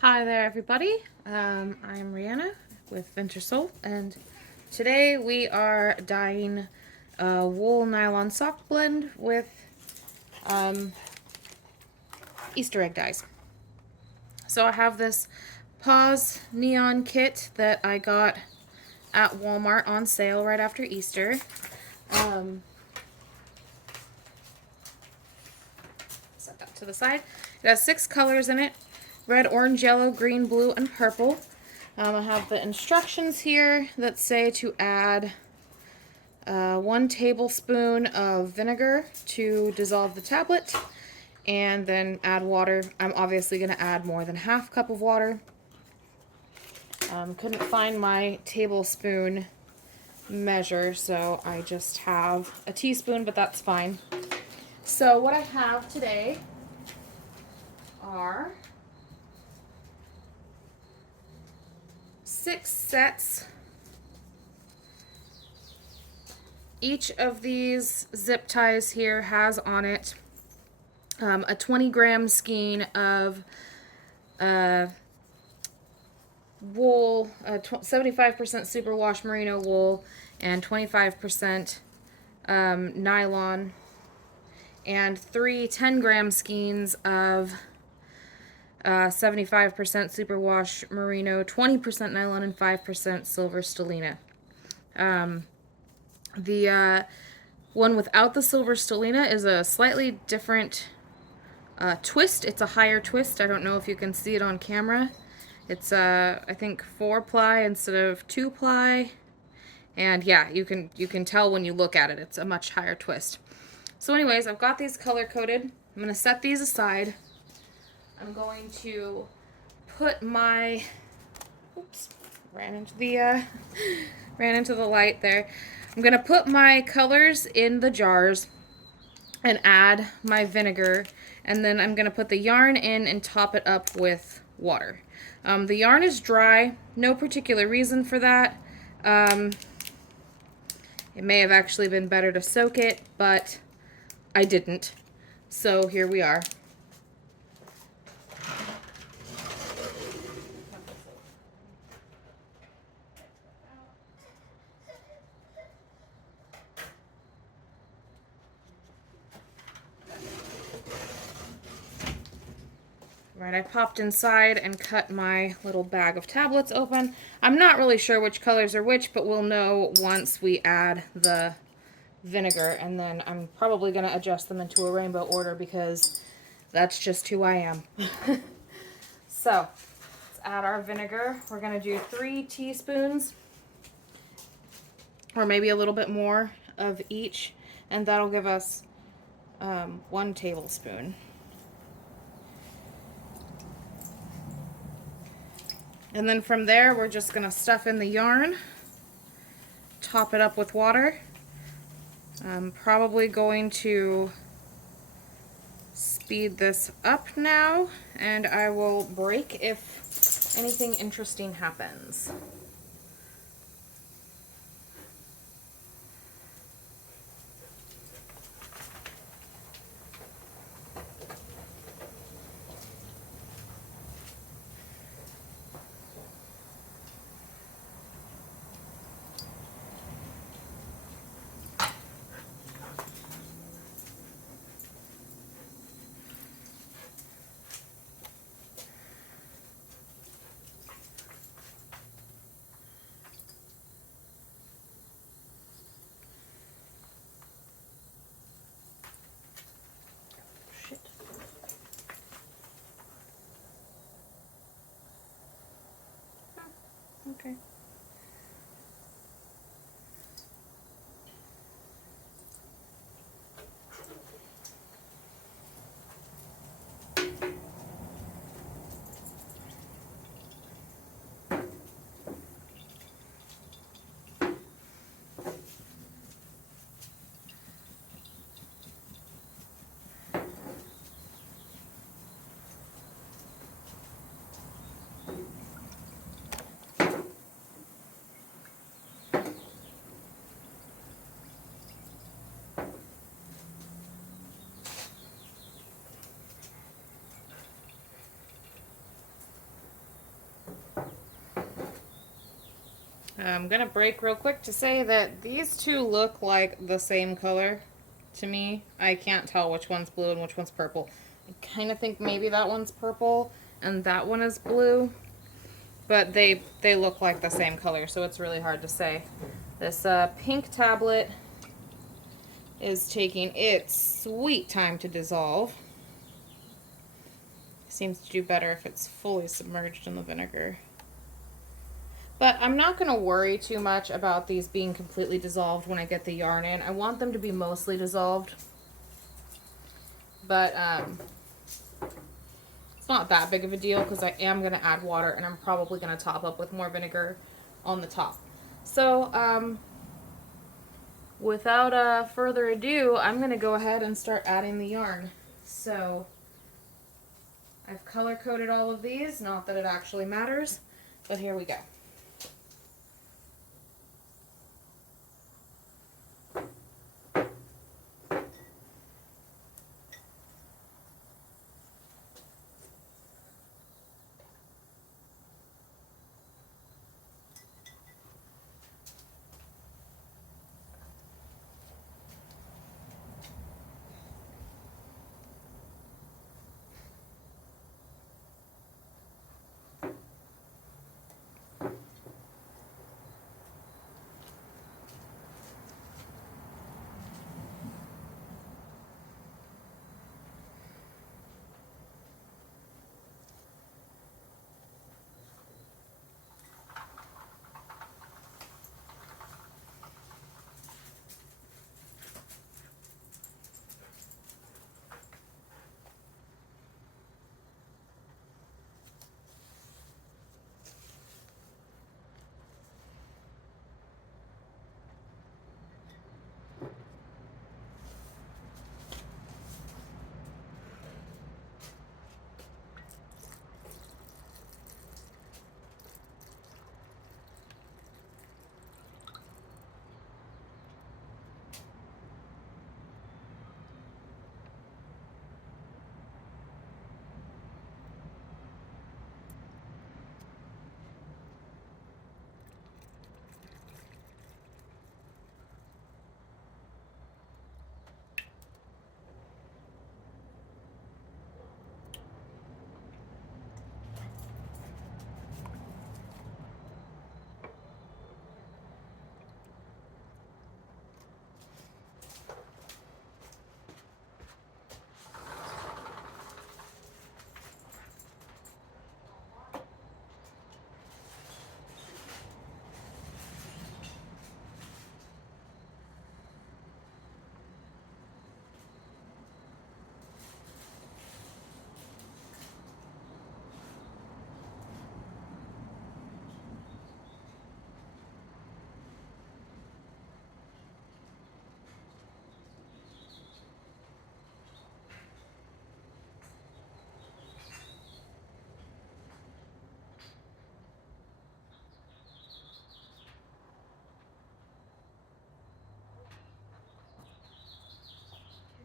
Hi there, everybody. I'm Rihanna with Venture Soul, and today we are dyeing a wool nylon sock blend with Easter egg dyes. So I have this Pause neon kit that I got at Walmart on sale right after Easter. Set that to the side. It has 6 colors in it: red, orange, yellow, green, blue, and purple. I have the instructions here that say to add 1 tablespoon of vinegar to dissolve the tablet, and then add water. I'm obviously going to add more than ½ cup of water. Couldn't find my tablespoon measure, so I just have a teaspoon, but that's fine. So what I have today are 6 sets. Each of these zip ties here has on it a 20-gram skein of wool, 75% superwash merino wool, and 25% nylon, and 3 10-gram skeins of 75% superwash merino, 20% nylon, and 5% silver stellina. The one without the silver stellina is a slightly different twist. It's a higher twist. I don't know if you can see it on camera. It's I think 4-ply instead of 2-ply, and yeah, you can tell when you look at it. It's a much higher twist. So anyways, I've got these color coded. I'm gonna set these aside. I'm going to put my ran into the light there. I'm gonna put my colors in the jars and add my vinegar, and then I'm gonna put the yarn in and top it up with water. The yarn is dry, no particular reason for that. It may have actually been better to soak it, but I didn't. So here we are. Right, I popped inside and cut my little bag of tablets open. I'm not really sure which colors are which, but we'll know once we add the vinegar, and then I'm probably going to adjust them into a rainbow order because that's just who I am. So, let's add our vinegar. We're going to do 3 teaspoons, or maybe a little bit more of each, and that'll give us 1 tablespoon. And then from there, we're just going to stuff in the yarn, top it up with water. I'm probably going to speed this up now, and I will break if anything interesting happens. Okay. I'm gonna break real quick to say that these two look like the same color to me. I can't tell which one's blue and which one's purple. I kind of think maybe that one's purple and that one is blue, but they look like the same color, so it's really hard to say. This pink tablet is taking its sweet time to dissolve. Seems to do better if it's fully submerged in the vinegar. But I'm not going to worry too much about these being completely dissolved when I get the yarn in. I want them to be mostly dissolved. But it's not that big of a deal because I am going to add water and I'm probably going to top up with more vinegar on the top. So without further ado, I'm going to go ahead and start adding the yarn. So I've color coded all of these, not that it actually matters, but here we go.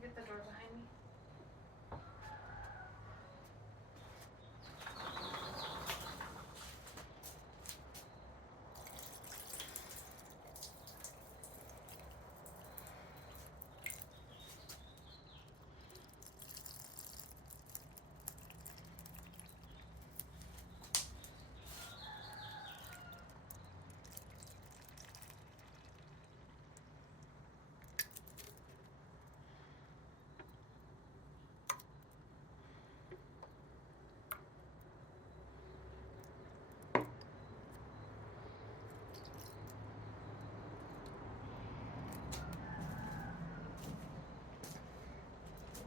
Get the door behind me.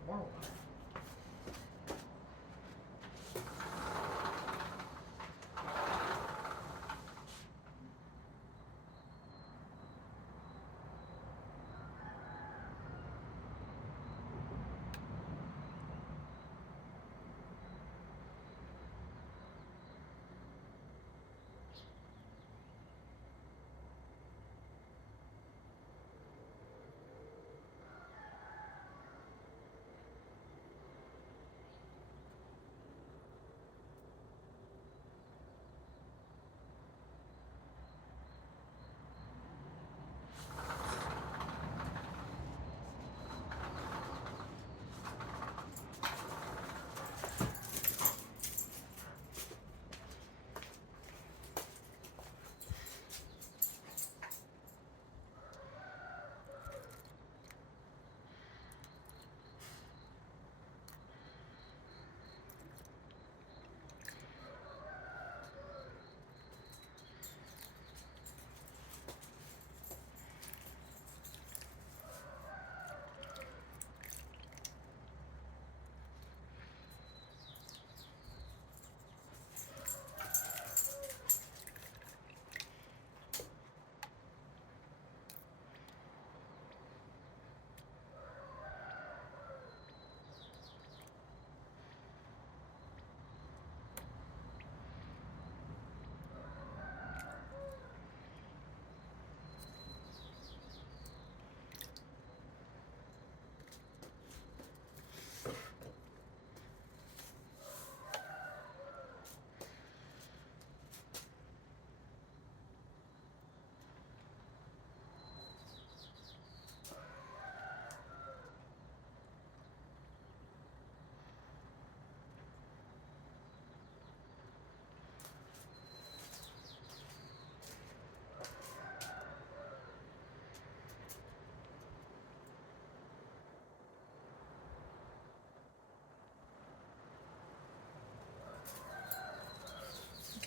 More water.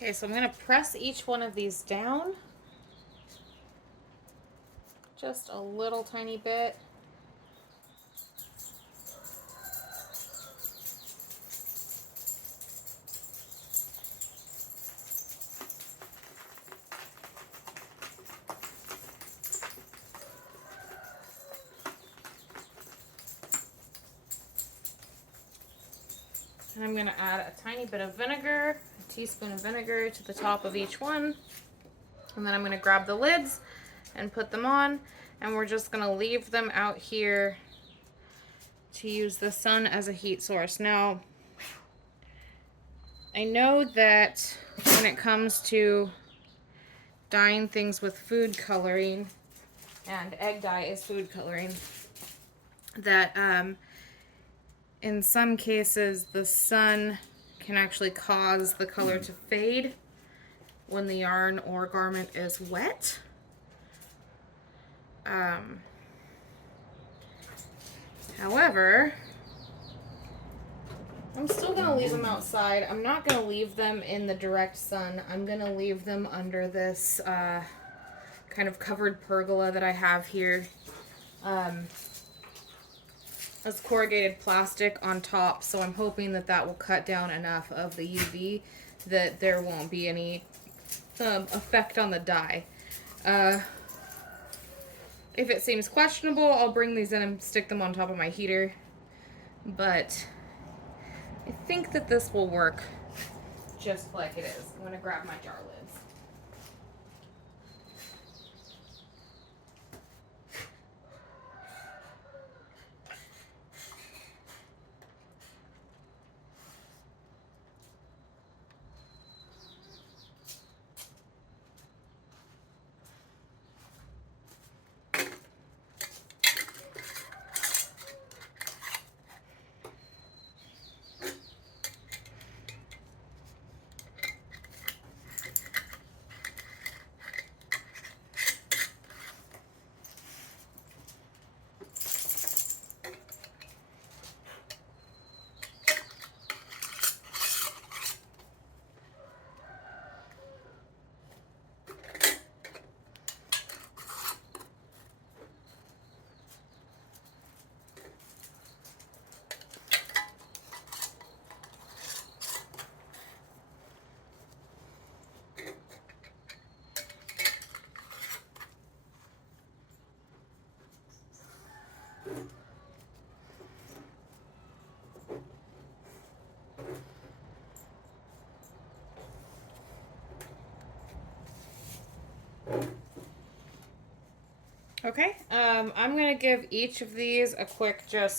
Okay, so I'm going to press each one of these down just a little tiny bit. And I'm going to add a tiny bit of vinegar, a teaspoon of vinegar to the top of each one. And then I'm going to grab the lids and put them on. And we're just going to leave them out here to use the sun as a heat source. Now, I know that when it comes to dyeing things with food coloring, and egg dye is food coloring, that in some cases the sun can actually cause the color to fade when the yarn or garment is wet. However, I'm still going to leave them outside. I'm not going to leave them in the direct sun. I'm going to leave them under this kind of covered pergola that I have here. It's corrugated plastic on top, so I'm hoping that that will cut down enough of the UV that there won't be any effect on the dye. If it seems questionable, I'll bring these in and stick them on top of my heater. But I think that this will work just like it is. I'm going to grab my jar lids. Okay, I'm going to give each of these a quick I'll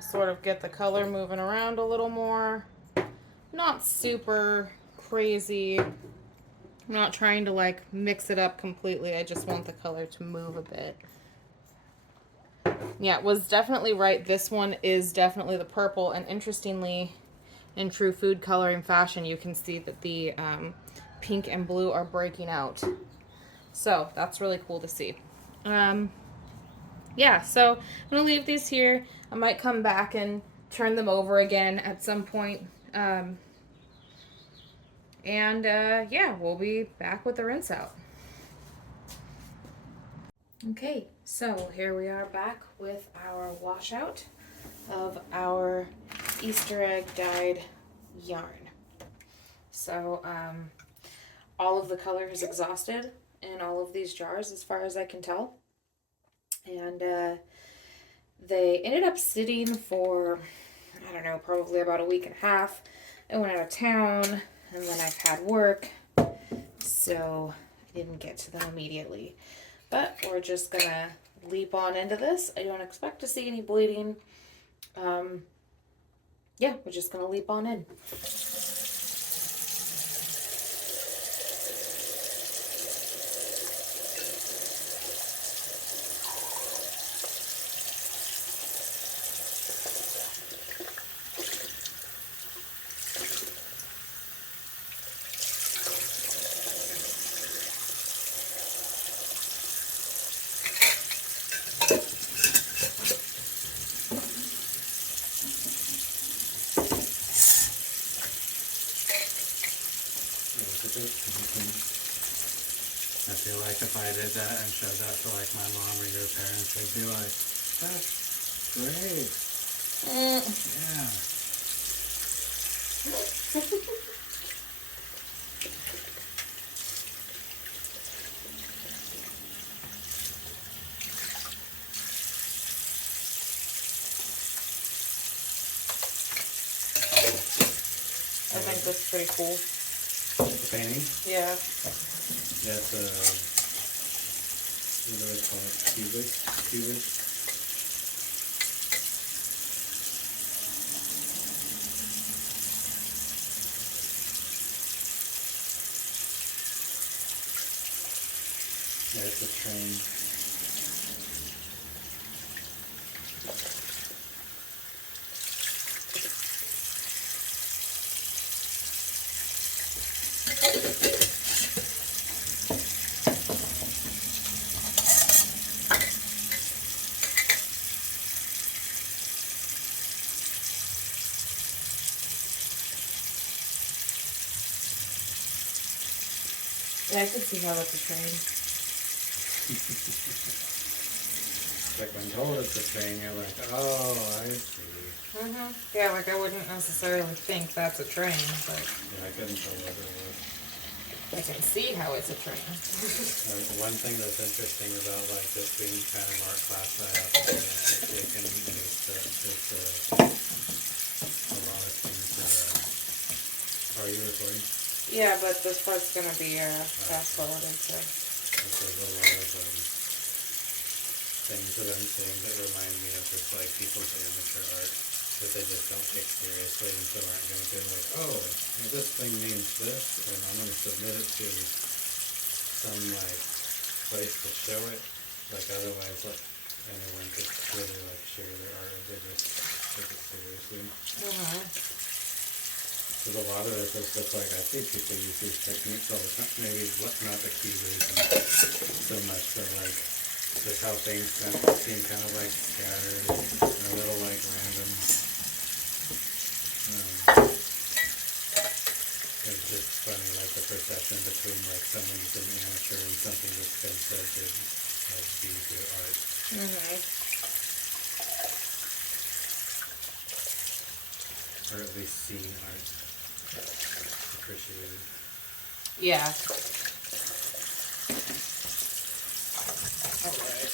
sort of get the color moving around a little more. Not super crazy. I'm not trying to like mix it up completely. I just want the color to move a bit. Yeah, it was definitely right. This one is definitely the purple, and interestingly, in true food coloring fashion, you can see that the pink and blue are breaking out. So that's really cool to see. Yeah, so I'm going to leave these here. I might come back and turn them over again at some point. Yeah, we'll be back with the rinse out. Okay, so here we are back with our washout of our Easter egg dyed yarn. So all of the color is exhausted in all of these jars as far as I can tell. And they ended up sitting for, I don't know, probably about a week and a half. I went out of town, and then I've had work, so I didn't get to them immediately. But we're just going to leap on into this. I don't expect to see any bleeding. Yeah, we're just going to leap on in. I feel like if I did that and showed that to like my mom or your parents, they'd be like, "That's great." Yeah. I think that's pretty cool. The painting? Yeah. Yeah, it's a, what do they call it? Cubist? Yeah, it's a train. Yeah, I could see how that's a train. Like when told it's a train, you're like, oh, I see. Yeah, like I wouldn't necessarily think that's a train, but Yeah, I couldn't tell what it was. I can see how it's a train. One thing that's interesting about like this being kind of art class that I have to take in is that a lot of things that are you recording? Yeah, but this part's gonna be fast forwarded, so. There's a lot of things that I'm seeing that remind me of just like people's amateur art that they just don't take seriously and so aren't going to be like, oh, this thing means this and I'm going to submit it to some like place to show it. Like otherwise like anyone could really like share their art if they just take it seriously. Because a lot of this is just like, I see people use these techniques all the time. Maybe not the cubism so much, but like just how things seem kind of like scattered and a little like random. It's just funny, like the perception between like someone who's an amateur and something that's been said to like be good art. Or at least seen art. Appreciated. Yeah. Alright.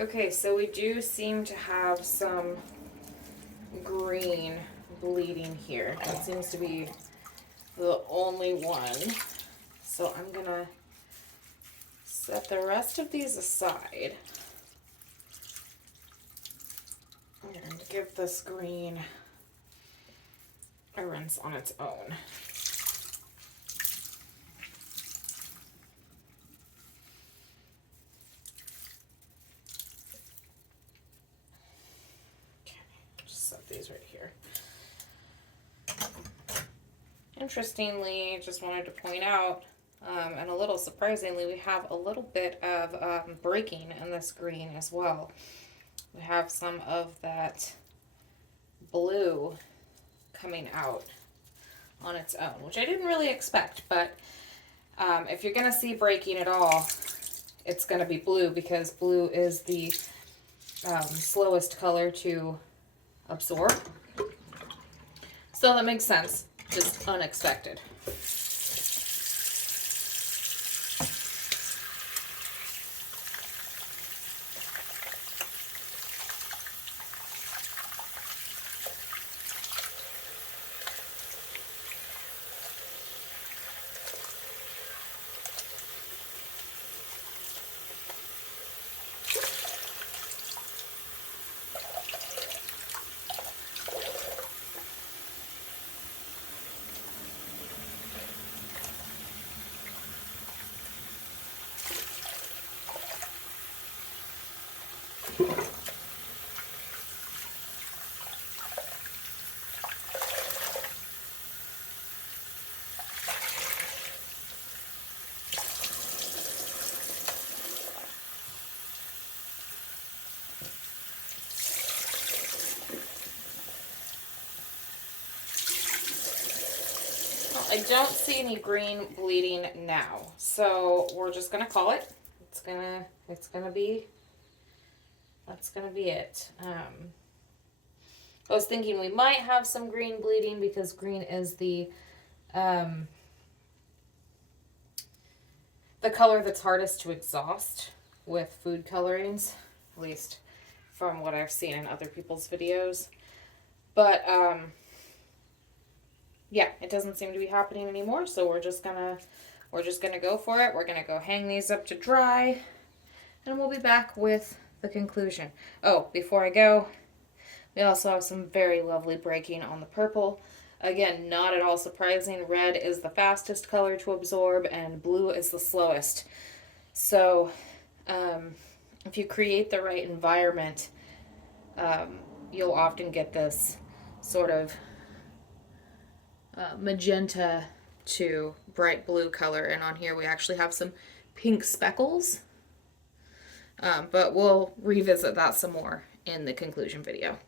Okay, so we do seem to have some green bleeding here. That seems to be the only one. So I'm gonna set the rest of these aside and give this green a rinse on its own. Okay, just set these right here. Interestingly, just wanted to point out, and a little surprisingly, we have a little bit of breaking in this green as well. We have some of that blue coming out on its own, which I didn't really expect, but if you're going to see breaking at all, it's going to be blue because blue is the slowest color to absorb. So that makes sense, just unexpected. I don't see any green bleeding now, so we're just gonna call it. That's gonna be it. I was thinking we might have some green bleeding because green is the color that's hardest to exhaust with food colorings, at least from what I've seen in other people's videos. But yeah, it doesn't seem to be happening anymore, so we're just gonna go for it. We're gonna go hang these up to dry, and we'll be back with the conclusion. Oh, before I go, we also have some very lovely breaking on the purple. Again, not at all surprising. Red is the fastest color to absorb and blue is the slowest. So if you create the right environment, you'll often get this sort of magenta to bright blue color. And on here we actually have some pink speckles. But we'll revisit that some more in the conclusion video.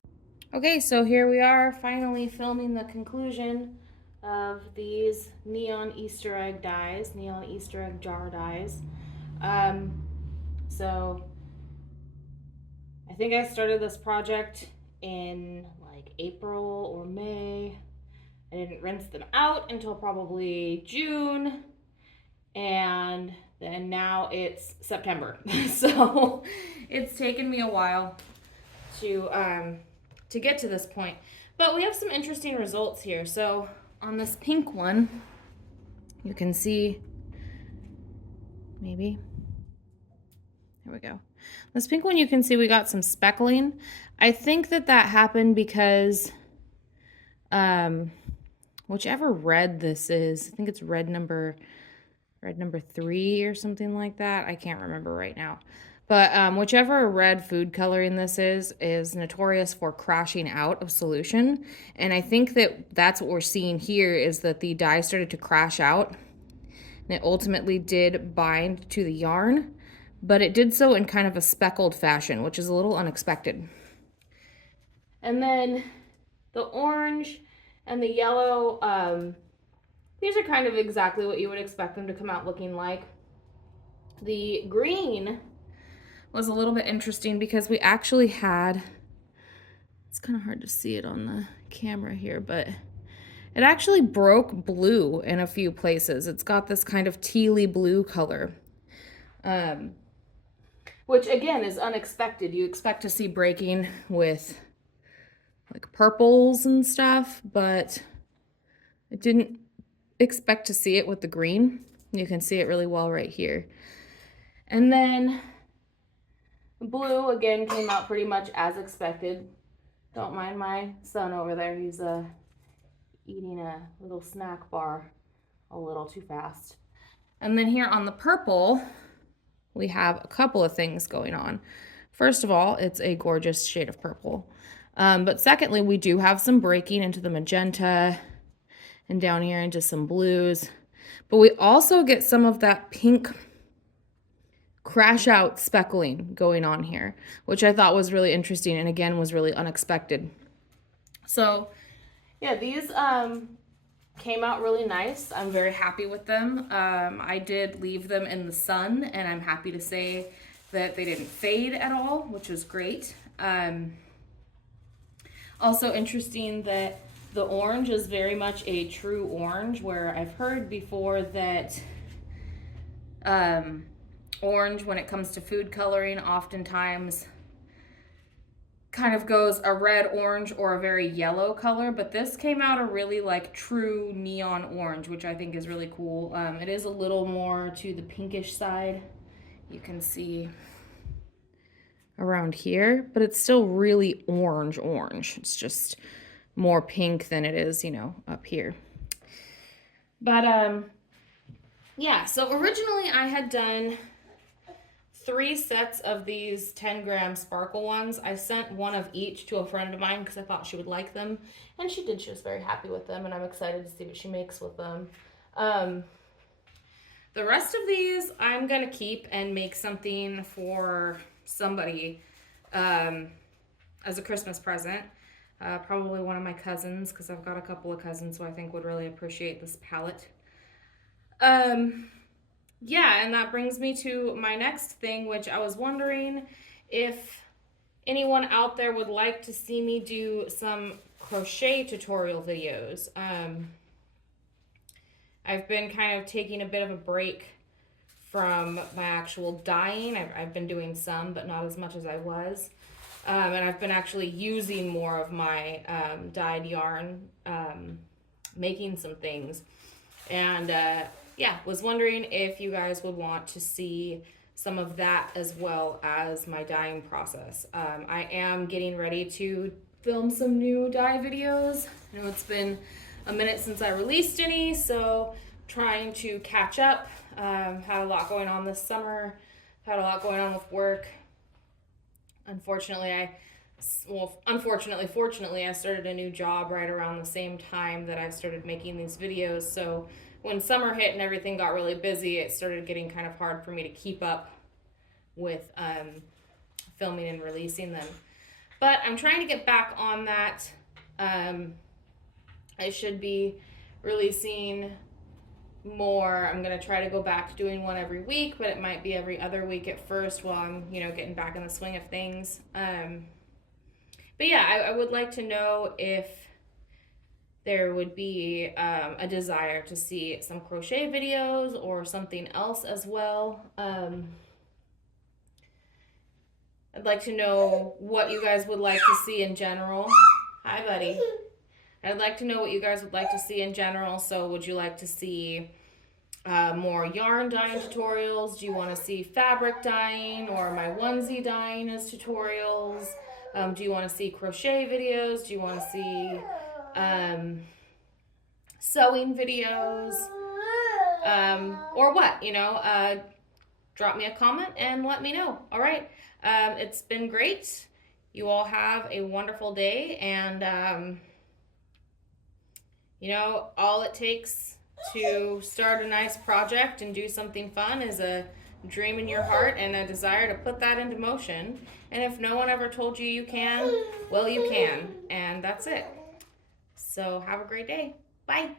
Okay, so here we are finally filming the conclusion of these neon Easter egg dies, neon Easter egg jar dies. So I think I started this project in like April or May. I didn't rinse them out until probably June, and then now it's September. So it's taken me a while to get to this point. But we have some interesting results here. So on this pink one, you can see, maybe, there we go. This pink one, you can see we got some speckling. I think that happened because whichever red this is, I think it's red number 3 or something like that. I can't remember right now. But whichever red food coloring this is notorious for crashing out of solution. And I think that that's what we're seeing here, is that the dye started to crash out. And it ultimately did bind to the yarn, but it did so in kind of a speckled fashion, which is a little unexpected. And then the orange and the yellow, these are kind of exactly what you would expect them to come out looking like. The green was a little bit interesting because we actually had, it's kind of hard to see it on the camera here, but it actually broke blue in a few places. It's got this kind of tealy blue color, which again is unexpected. You expect to see breaking with like purples and stuff, but I didn't expect to see it with the green. You can see it really well right here. And then blue again came out pretty much as expected. Don't mind my son over there. He's eating a little snack bar a little too fast. And then here on the purple, we have a couple of things going on. First of all, it's a gorgeous shade of purple. But secondly, we do have some breaking into the magenta and down here into some blues. But we also get some of that pink crash out speckling going on here, which I thought was really interesting and again was really unexpected. So yeah, these came out really nice. I'm very happy with them. I did leave them in the sun and I'm happy to say that they didn't fade at all, which was great. Also interesting that the orange is very much a true orange, where I've heard before that orange, when it comes to food coloring, oftentimes kind of goes a red, orange, or a very yellow color, but this came out a really like true neon orange, which I think is really cool. It is a little more to the pinkish side, you can see around here, but it's still really orange. It's just more pink than it is, you know, up here. But yeah, so originally I had done 3 sets of these 10-gram sparkle ones. I sent one of each to a friend of mine because I thought she would like them, and she did. She was very happy with them, and I'm excited to see what she makes with them. The rest of these I'm gonna keep and make something for somebody as a Christmas present. Probably one of my cousins, because I've got a couple of cousins who I think would really appreciate this palette. Yeah, and that brings me to my next thing, which I was wondering if anyone out there would like to see me do some crochet tutorial videos. I've been kind of taking a bit of a break from my actual dyeing. I've been doing some, but not as much as I was. And I've been actually using more of my dyed yarn, making some things. And yeah, was wondering if you guys would want to see some of that as well as my dyeing process. I am getting ready to film some new dye videos. I know it's been a minute since I released any, so trying to catch up. Had a lot going on this summer, had a lot going on with work. Unfortunately, fortunately, I started a new job right around the same time that I started making these videos. So when summer hit and everything got really busy, it started getting kind of hard for me to keep up with filming and releasing them. But I'm trying to get back on that. I should be releasing more. I'm going to try to go back to doing one every week, but it might be every other week at first while I'm, getting back in the swing of things. But yeah, I would like to know if there would be a desire to see some crochet videos or something else as well. I'd like to know what you guys would like to see in general. Hi, buddy. I'd like to know what you guys would like to see in general. So would you like to see more yarn dyeing tutorials? Do you want to see fabric dyeing or my onesie dyeing as tutorials? Do you want to see crochet videos? Do you want to see sewing videos? Or what? Drop me a comment and let me know. All right. It's been great. You all have a wonderful day, and all it takes to start a nice project and do something fun is a dream in your heart and a desire to put that into motion. And if no one ever told you you can, well, you can. And that's it. So have a great day. Bye.